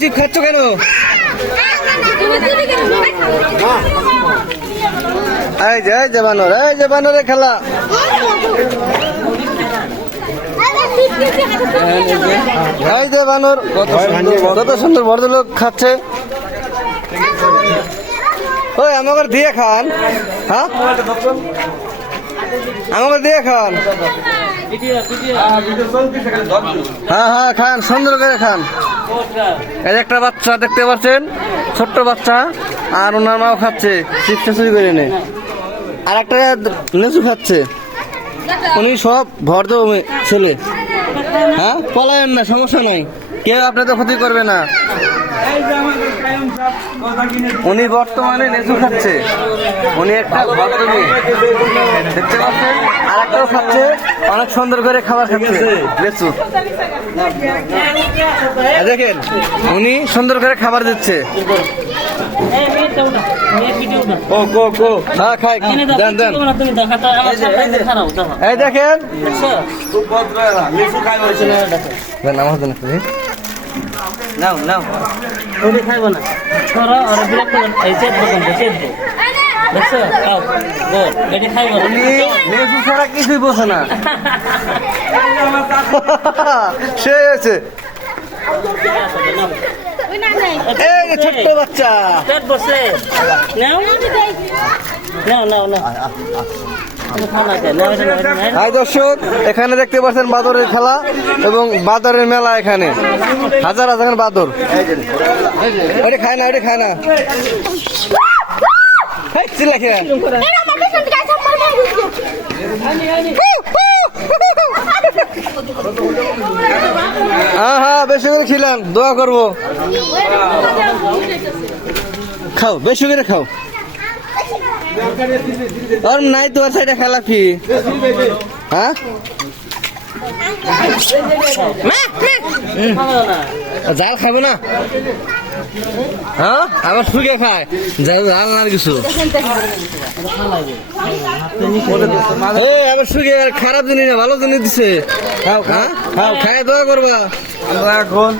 Chip খাচ্ছ কেন? এই যে বানরের খেলা। এই যে বানর কত সুন্দর ভদ্রলোক খাচ্ছে। ওই আমাকে দিয়ে খান, হ্যাঁ আমাকে দিয়ে খান। হ্যাঁ খান, সুন্দর করে খান। এই একটা বাচ্চা দেখতে পাচ্ছেন, ছোট্ট বাচ্চা, আর ওনার মাও খাচ্ছে চিপসা চুরি করে নে। আর একটা লিচু খাচ্ছে। উনি সব ভদ্র ছেলে। হ্যাঁ পলায়েন না, সমস্যা নাই, কেউ আপনাদের ক্ষতি করবে না। উনি বর্তমানে লিচু খাচ্ছে। উনি একটা ভদ্র মেয়ে দেখতে পাচ্ছেন। আর একটাও খাচ্ছে, অনেক সুন্দর করে খাবার খাচ্ছে লিচু। দেখেন উনি সুন্দর করে খাবার দিচ্ছে। হ্যাঁ খাই, দেন দেন। এই দেখেন আমার জন্য নাও নাও, ওটি খাইব না, ধরো আর বিরক্ত এই চেত বলতে চেত দেখছো, খাও বল এটি খাইব না। লেবু ছাড়া কিছুই বসে না। সে আছে এই যে ছোট্ট বাচ্চা চেত বসে নাও নাও নাও নাও। হাই দর্শক, এখানে দেখতে পাচ্ছেন বাদরের খেলা এবং বাদরের মেলা। এখানে হাজার হাজার বাদর। ওটা খায় না, ওটা খায় না। হ্যাঁ বেশি করে খিলান, দোয়া করবো। খাও বেশি করে খাও। আর নাই তোমার সাইডে খেলা কি? হ্যাঁ জাল খাবো না। হ্যাঁ আবার শুকে খায়, জাল না কিছু। আবার শুকে খারাপ জিনিস না, ভালো জিনিস দিছে। খাও খাও খাও, খায় দোয়া করবা। এখন